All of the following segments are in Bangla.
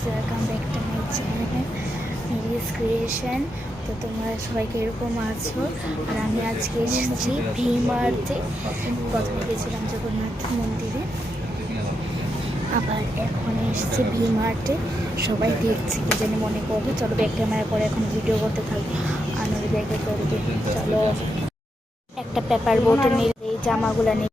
Guys, welcome back to my channel Mary's creation. তো তোমরা সবাই কীরকম আছো? আর আমি আজকে এসেছি ভি-মার্টে। প্রথমে গেছিলাম জগন্নাথ মন্দিরে, আবার এখন এসেছি ভি-মার্টে। সবাই দেখছি কি জানি মনে করবে। চলো ব্যাক ক্যামেরা করে এখন ভিডিও করতে থাকবো আর নদী ব্যাগে করবে। চলো একটা পেপার বোট নিয়ে এই জামাগুলো নিয়ে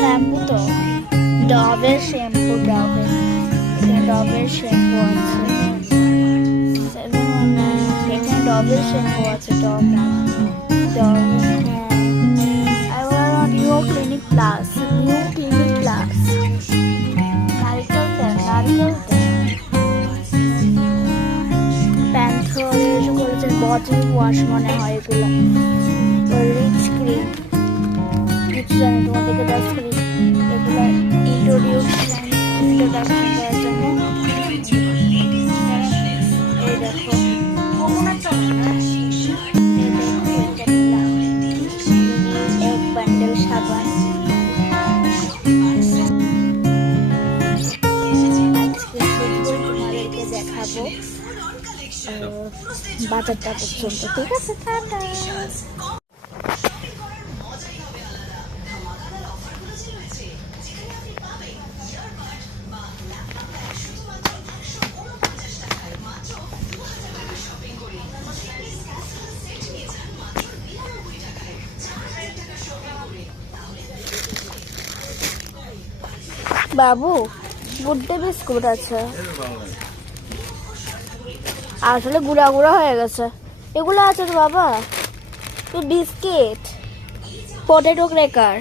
শ্যাম্পু, তো ডবের শ্যাম্পু, ডবের শ্যাম্পু আছে, এখানে ডবের শ্যাম্পু আছে, নিউ ক্লিনিক প্লাস, নারকেল তেল, প্যান্থরের করেছে বডি ওয়াশ মনে হয় এগুলো, রিচ ক্রিম, তোমাদেরকে জাস্ট এগুলো ইন্ট্রোডাকশন করার জন্য। এই দেখো এক বান্ডেল সাবান। তোমাদেরকে দেখাবো বাজারটা পর্যন্ত, ঠিক আছে? টাটা। বাবু, গুড্ডে বিস্কুট আছে, আসলে গুঁড়া গুঁড়া হয়ে গেছে। এগুলো আছে তো বাবা, বিস্কিট, পটেটো ক্র্যাকার,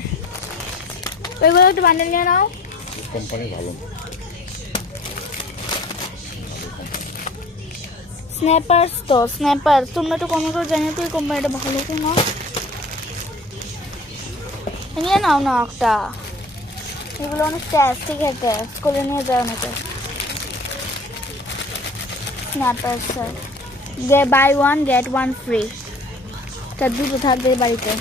ওইগুলো একটু বান্ডেল নিয়ে নাও। স্ন্যাপার্স, তো স্ন্যাপার্স তোমরা একটু কমে করে জানিও তো এই কোম্পানিটা ভালো কি না, নিয়ে নাও না একটা। এগুলো অনেক টেস্টি খেতে, স্কুলে নিয়ে যায় অনেকে। স্ন্যাপার্স যে buy one get one free, তার দুটো থাকবে বাড়িতে।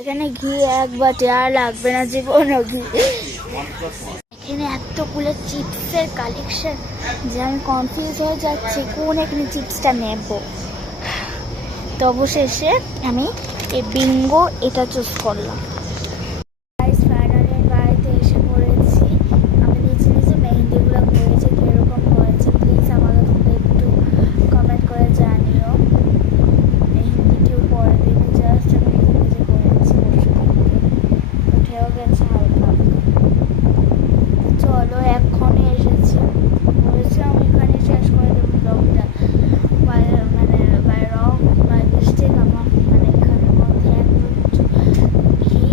এখানে ঘি এক বাটি, আর লাগবে না জীবনও ঘি। এখানে এতগুলো চিপসের কালেকশন যে আমি কনফিউজ হয়ে যাচ্ছি কোন এখানে চিপসটা নেব। তো অবশেষে আমি এই বিঙ্গো এটা চুজ করলাম। ফাইনালি বাড়িতে এসে পড়েছি। আমি নিচে নিচে মেহেন্দিগুলো করেছি, কীরকম হয়েছে প্লিজ আমাকে তোমরা একটু কমেন্ট করে জানিও। মেহেন্দি কেউ পরে দিনে জাস্ট আমি নিজে করেছি, উঠেও গেছে হালকা হালকা। চলো এক্ষণে এসেছি, বলেছিলাম এখানে শেষ করে দেবো ব্লগটা। বাই রং বাই মিস্টেক আমার এখানের মধ্যে এত ঘি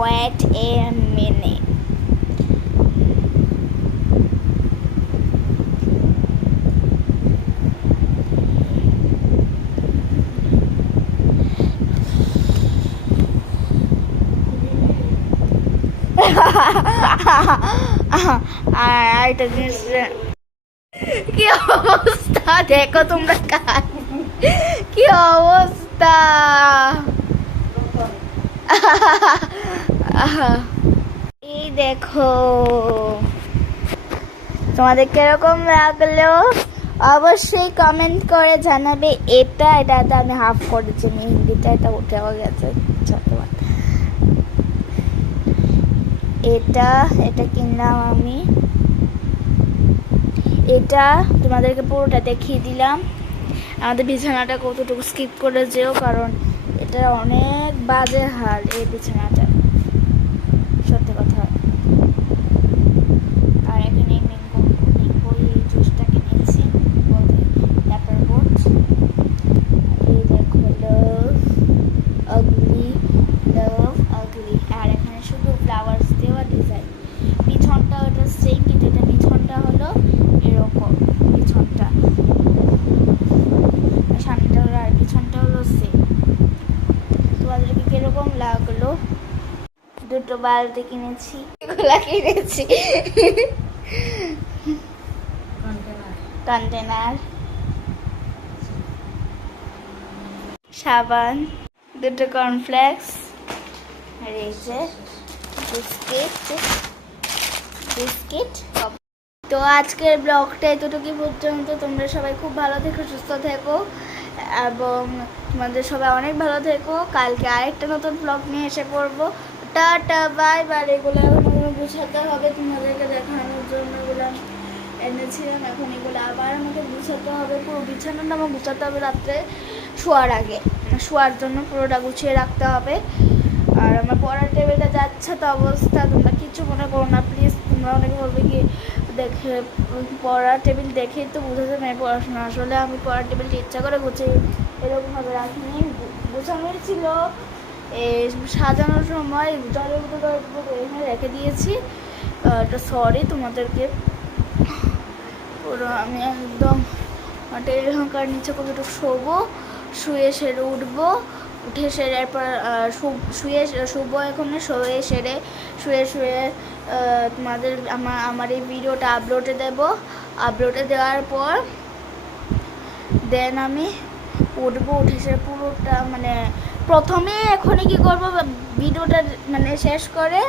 wait a minute. আর একটা জিনিস, কি অবস্থা দেখো তোমরা, কি অবস্থা। এই দেখো, তোমাদের কিরকম লাগলো অবশ্যই কমেন্ট করে জানাবে। এটা আমি হাফ করেছি, মেহেন্দিটা এটা উঠেও গেছে। এটা কিনলাম আমি, এটা তোমাদেরকে পুরোটা দেখিয়ে দিলাম। আমাদের বিছানাটা কতটুকু স্কিপ করে যেও, কারণ এটা অনেক বাজে হাল এই বিছানাটা, সত্যি কথা। আর এখানে ম্যাঙ্গো এই জুসটা কিনেছি, অ্যাপেল বোট। এই দেখো লাভ আগলি, আর এখানে শুধু ফ্লাওয়ার্স দেওয়া ডিজাইন। পিছনটা ওটা সেম, কিন্তু এটা পিছনটা হলো এরকম, পিছনটা সামনেটা হলো, আর পিছনটা হলো সেম। তোমাদেরকে কিরকম লাগলো? দুটো বালতি কিনেছি, এগুলা কিনেছি, কন্টেনার, সাবান, দুটো কর্নফ্লেক্স, আর এই যে বিস্কিট। তো আজকের ব্লগটা এতটুকুই পর্যন্ত। তোমরা সবাই খুব ভালো থেকো, সুস্থ থেকো, এবং তোমাদের সবাই অনেক ভালো থেকো। কালকে আরেকটা নতুন ব্লগ নিয়ে এসে পড়বো। Tata, bye bye. এগুলো গুছাতে হবে তোমাদেরকে দেখানোর জন্য, এগুলো এনেছিলাম। এখন এগুলো আবার আমাকে গুছাতে হবে, পুরো বিছানাটা আমার গুছাতে হবে রাত্রে শোয়ার আগে, শোয়ার জন্য পুরোটা গুছিয়ে রাখতে হবে। আর আমার পড়ার টেবিলটা যাচ্ছে তো অবস্থা, তোমরা কিছু মনে করো না প্লিজ। তোমরা অনেকে বলবে কি দেখে পড়ার টেবিল দেখেই তো বুঝাতে নেই পড়াশোনা। আসলে আমি পড়ার টেবিলটা ইচ্ছা করে গুছিয়ে এরকমভাবে রাখিনি, গুছানোই ছিল। সাজানোর সময় জলের বোতল এখানে রেখে দিয়েছি। এটা সরি তোমাদেরকে। পুরো আমি একদম টেবিল হাঁকার নিচে কতটুকু শোবো, শুয়ে সেরে উঠবো, উঠে সেরে এরপর শুবো। এখন শুয়ে তোমাদের আমার এই ভিডিওটা আপলোডে দেওয়ার পর দেন আমি উঠবো। উঠে সেরে পুরোটা মানে প্রথমে এখনই কি করবো, ভিডিওটা মানে শেষ করে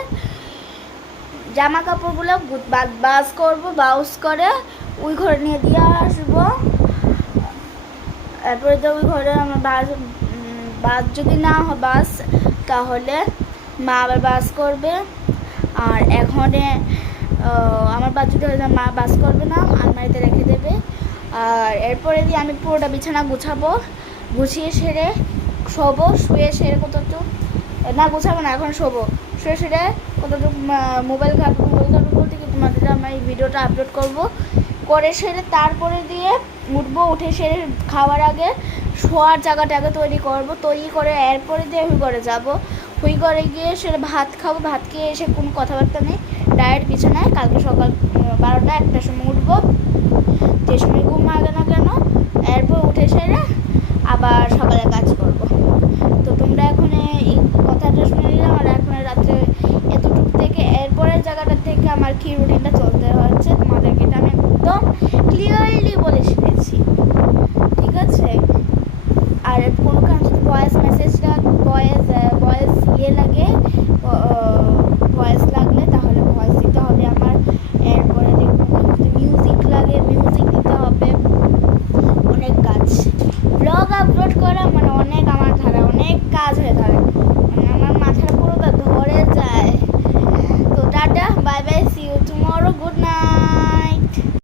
জামা কাপড়গুলো বাউস করে ওই ঘরে নিয়ে দিয়ে আসবো। তারপরে তো ওই ঘরে আমার বাস যদি না হয় তাহলে মা আবার বাস করবে। আর এখানে আমার বাস যদি হয়ে যায়, মা বাস করবে না, আলমারিতে রেখে দেবে। আর এরপরে দিয়ে আমি পুরোটা বিছানা গুছিয়ে সেরে শোবো। শুয়ে সেরে গুছাবো না, এখন শোবো। শুয়ে সেরে মোবাইল ঘাটবো বলতে কি তোমাদের আমার এই ভিডিওটা আপলোড করবো। করে সেরে তারপরে দিয়ে উঠবো। উঠে সেরে খাওয়ার আগে শোয়ার জায়গাটা আগে তৈরি করে এরপরে দিয়ে হুইঘরে যাবো। হুইঘরে গিয়ে সেটা ভাত খাবো। ভাত খেয়ে এসে কোনো কথাবার্তা নেই, ডাইরেক্ট বিছানায়। কালকে সকাল 12টা-1টার সময় উঠবো, যে সময় ঘুম ভাঙে না কেন। এরপর উঠে সেরে আবার সকালে কাজ করবো।